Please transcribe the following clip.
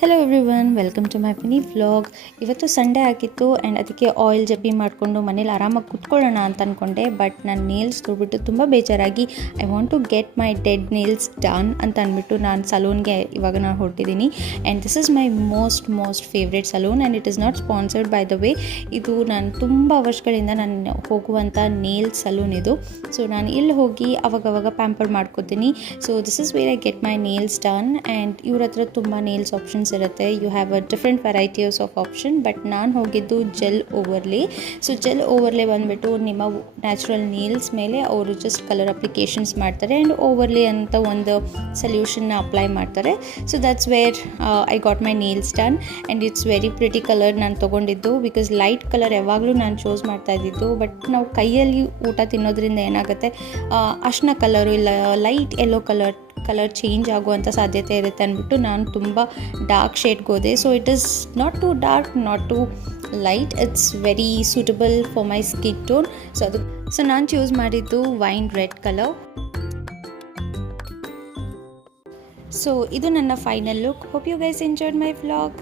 Hello everyone, welcome to my mini vlog. ಇವತ್ತು Sunday ಆಗಿತ್ತು and ಅದಕ್ಕೆ ಆಯಿಲ್ ಜಬ್ಬಿ ಮಾಡಿಕೊಂಡು ಮನೇಲಿ ಆರಾಮಾಗಿ ಕುತ್ಕೊಳ್ಳೋಣ ಅಂತ ಅಂದ್ಕೊಂಡೆ. ಬಟ್ ನಾನು ನೇಲ್ಸ್ ತೊಗೊಬಿಟ್ಟು ತುಂಬ ಬೇಜಾರಾಗಿ I want to get my dead nails done ಅಂತ ಅಂದ್ಬಿಟ್ಟು ನಾನು ಸಲೂನ್ಗೆ ಇವಾಗ ನಾನು ಹೊರಟಿದ್ದೀನಿ. And this is my most favourite salon and it is not sponsored by the way. ಇದು ನಾನು ತುಂಬ ವರ್ಷಗಳಿಂದ ನಾನು ಹೋಗುವಂಥ ನೇಲ್ ಸಲೂನ್ ಇದು. ಸೊ ನಾನು ಇಲ್ಲಿ ಹೋಗಿ ಅವಾಗವಾಗ ಪ್ಯಾಂಪರ್ ಮಾಡ್ಕೋತೀನಿ. So this is where I get my nails done. And ಇವ್ರ ಹತ್ರ ತುಂಬ ನೇಲ್ಸ್ ಆಪ್ಷನ್ಸ್ ಇರುತ್ತೆ. You have a different varieties of option. But ನಾನು ಹೋಗಿದ್ದು gel overlay. So gel overlay ಬಂದುಬಿಟ್ಟು ನಿಮ್ಮ ನ್ಯಾಚುರಲ್ ನೇಲ್ಸ್ ಮೇಲೆ ಅವರು ಜಸ್ಟ್ ಕಲರ್ ಅಪ್ಲಿಕೇಶನ್ಸ್ ಮಾಡ್ತಾರೆ ಆ್ಯಂಡ್ ಓವರ್ಲೇ ಅಂತ ಒಂದು ಸೊಲ್ಯೂಷನ್ನ ಅಪ್ಲೈ ಮಾಡ್ತಾರೆ. So that's where I got my nails done and it's very pretty colour ನಾನು ತೊಗೊಂಡಿದ್ದು. ಬಿಕಾಸ್ ಲೈಟ್ ಕಲರ್ ಯಾವಾಗಲೂ ನಾನು ಚೂಸ್ ಮಾಡ್ತಾ ಇದ್ದಿದ್ದು. ಬಟ್ ನಾವು ಕೈಯಲ್ಲಿ ಊಟ ತಿನ್ನೋದ್ರಿಂದ ಏನಾಗುತ್ತೆ, ಅರ್ಶಿನ ಕಲರು ಇಲ್ಲ ಲೈಟ್ ಯೆಲ್ಲೋ ಕಲರ್ ಚೇಂಜ್ ಆಗುವಂಥ ಸಾಧ್ಯತೆ ಇರುತ್ತೆ ಅಂದ್ಬಿಟ್ಟು ನಾನು ತುಂಬ ಡಾರ್ಕ್ ಶೇಡ್ಗೆ ಹೋದೆ. So it is not too dark, not too light, it's very suitable for my skin tone. So ನಾನು ಚೂಸ್ ಮಾಡಿದ್ದು ವೈನ್ ರೆಡ್ ಕಲರ್. ಸೊ ಇದು ನನ್ನ final look. Hope you guys enjoyed my vlog.